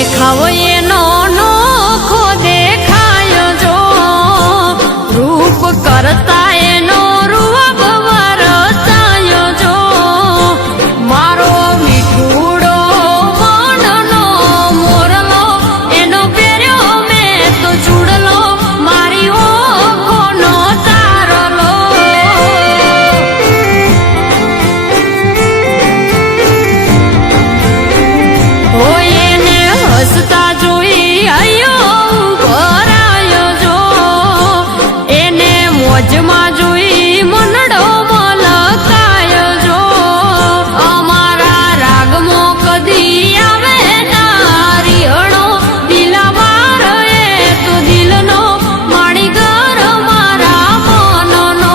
દેખાવો એનો નોખો દેખાય જો રૂપ કરતા એનો રૂપ વરસાય જો મારો મીઠુડો મનનો મોરલો એનો પહેર્યો મેં તો ચૂડલો મારી ઓખોનો તારલો હોય એને હસતા જોઈ આયો ભરાયો જો એને મોજમાં જોઈ મનડો મલકાય જો અમારા રાગમાં કદી આવે તારી હણો દિલવાર એ તો દિલનો માણી ઘર મારા મનનો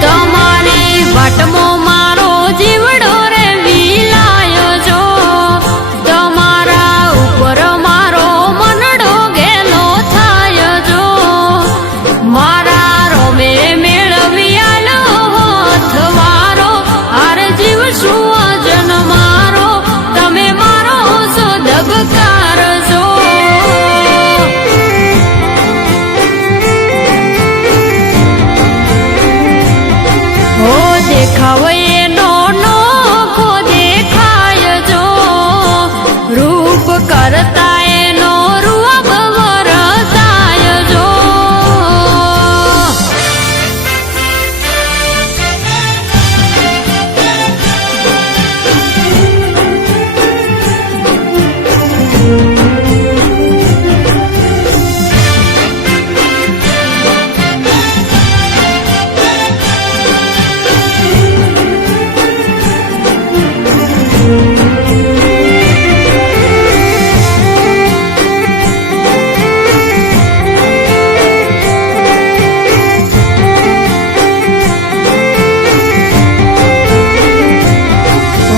તમારી વાટમાં મારો જીવડો રે વિલાયો જો તમારા ઉપર મારો મનડો ગેલો થાય જો મારા રોમે મેળવી આલો હથવારો હાર જીવ સુવજન મારો તમે મારો સદગકાર જો હો દેખાવો એનો નોખો દેખાય જો રૂપ કરતા એનો રૂપ વરસાય જો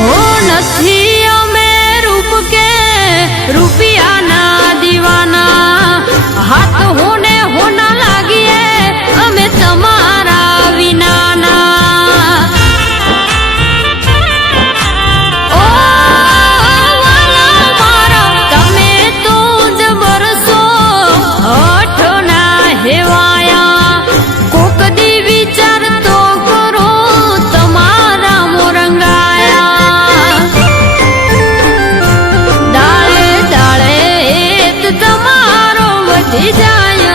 હો નથી અમે રૂપ કે રૂપિયાના દીવાના હાથ હોને હોના લાગીએ અમે તમારા વિનાના ઓ વાલા મારા તમે તો જ બરસો હઠના હેવાયા કોક દી વિચાર તો કરો તમારા મોરંગાયા દાળે દાળે હેત તમારો વધી જાય